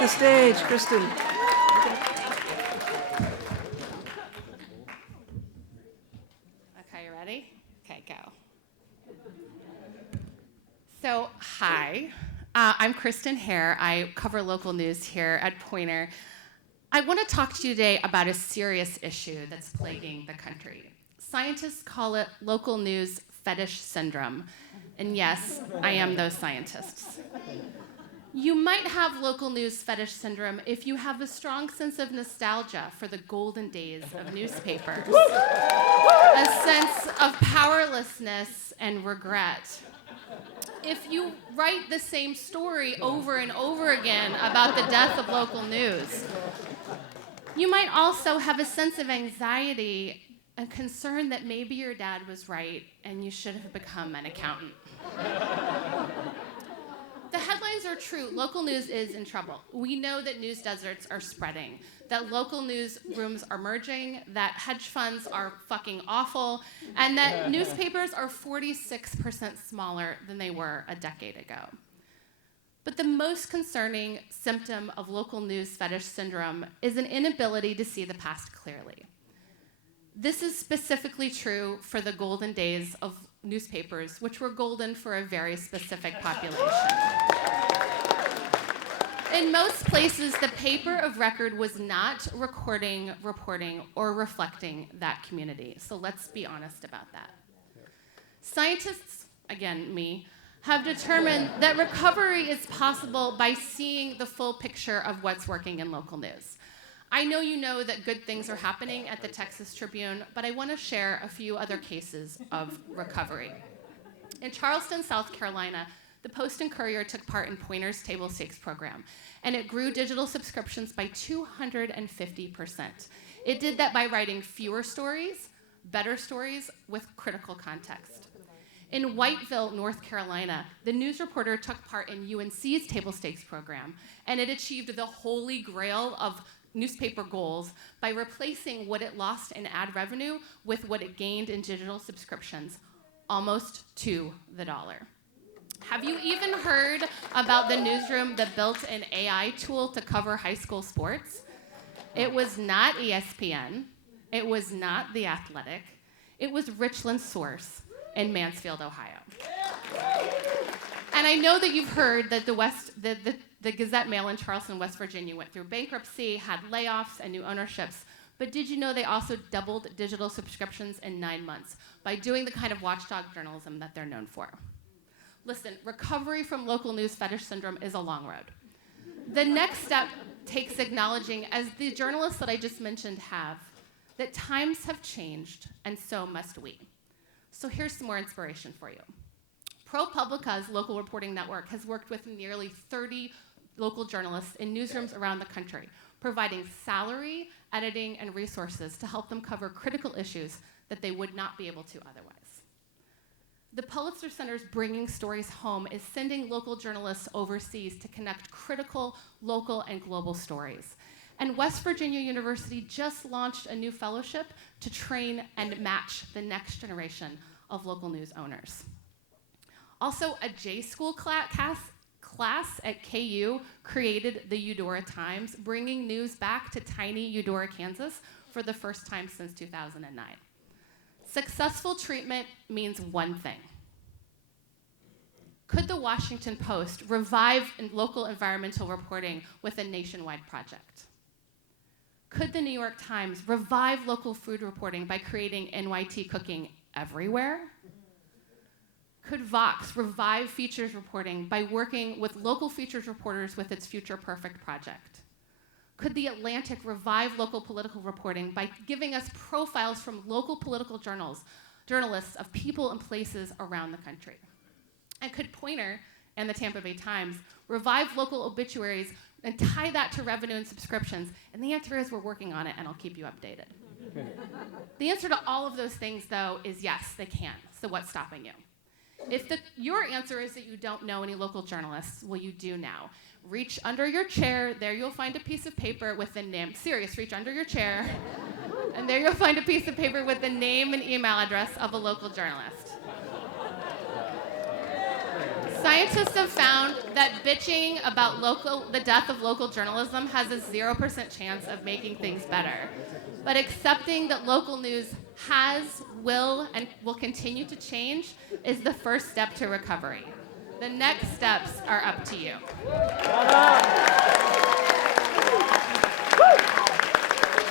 the stage, Kristin. Okay, you ready? Okay, go. So, hi. I'm Kristin Hare. I cover local news here at Poynter. I want to talk to you today about a serious issue that's plaguing the country. Scientists call it local news fetish syndrome. And yes, I am those scientists. You might have local news fetish syndrome if you have a strong sense of nostalgia for the golden days of newspapers, a sense of powerlessness and regret. If you write the same story over and over again about the death of local news, you might also have a sense of anxiety and concern that maybe your dad was right and you should have become an accountant. The headlines are true. Local news is in trouble. We know that news deserts are spreading, that local newsrooms are merging, that hedge funds are fucking awful, and that newspapers are 46% smaller than they were a decade ago. But the most concerning symptom of local news fetish syndrome is an inability to see the past clearly. This is specifically true for the golden days of newspapers, which were golden for a very specific population. In most places, the paper of record was not recording, reporting, or reflecting that community. So let's be honest about that. Scientists, again, me, have determined that recovery is possible by seeing the full picture of what's working in local news. I know you know that good things are happening at the Texas Tribune, but I want to share a few other cases of recovery. In Charleston, South Carolina, the Post and Courier took part in Poynter's table stakes program, and it grew digital subscriptions by 250%. It did that by writing fewer stories, better stories with critical context. In Whiteville, North Carolina, the news reporter took part in UNC's table stakes program, and it achieved the holy grail of newspaper goals by replacing what it lost in ad revenue with what it gained in digital subscriptions, almost to the dollar. Have you even heard about the newsroom that built an AI tool to cover high school sports? It was not ESPN. It was not The Athletic. It was Richland Source in Mansfield, Ohio. And I know that you've heard that the Gazette Mail in Charleston, West Virginia went through bankruptcy, had layoffs, and new ownerships. But did you know they also doubled digital subscriptions in 9 months by doing the kind of watchdog journalism that they're known for? Listen, recovery from local news fetish syndrome is a long road. The next step takes acknowledging, as the journalists that I just mentioned have, that times have changed, and so must we. So here's some more inspiration for you. ProPublica's local reporting network has worked with nearly 30 local journalists in newsrooms around the country, providing salary, editing, and resources to help them cover critical issues that they would not be able to otherwise. The Pulitzer Center's Bringing Stories Home is sending local journalists overseas to connect critical local and global stories. And West Virginia University just launched a new fellowship to train and match the next generation of local news owners. Also, a J-School class at KU created the Eudora Times, bringing news back to tiny Eudora, Kansas for the first time since 2009. Successful treatment means one thing. Could the Washington Post revive local environmental reporting with a nationwide project? Could the New York Times revive local food reporting by creating NYT cooking everywhere? Could Vox revive features reporting by working with local features reporters with its Future Perfect project? Could The Atlantic revive local political reporting by giving us profiles from local political journalists of people and places around the country? And could Poynter and the Tampa Bay Times revive local obituaries and tie that to revenue and subscriptions? And the answer is we're working on it, and I'll keep you updated. The answer to all of those things, though, is yes, they can. So what's stopping you? If your answer is that you don't know any local journalists, well, you do now. Reach under your chair. There you'll find a piece of paper with the name. Serious, reach under your chair. And there you'll find a piece of paper with the name and email address of a local journalist. Scientists have found that bitching about the death of local journalism has a 0% chance of making things better. But accepting that local news will continue to change is the first step to recovery. The next steps are up to you.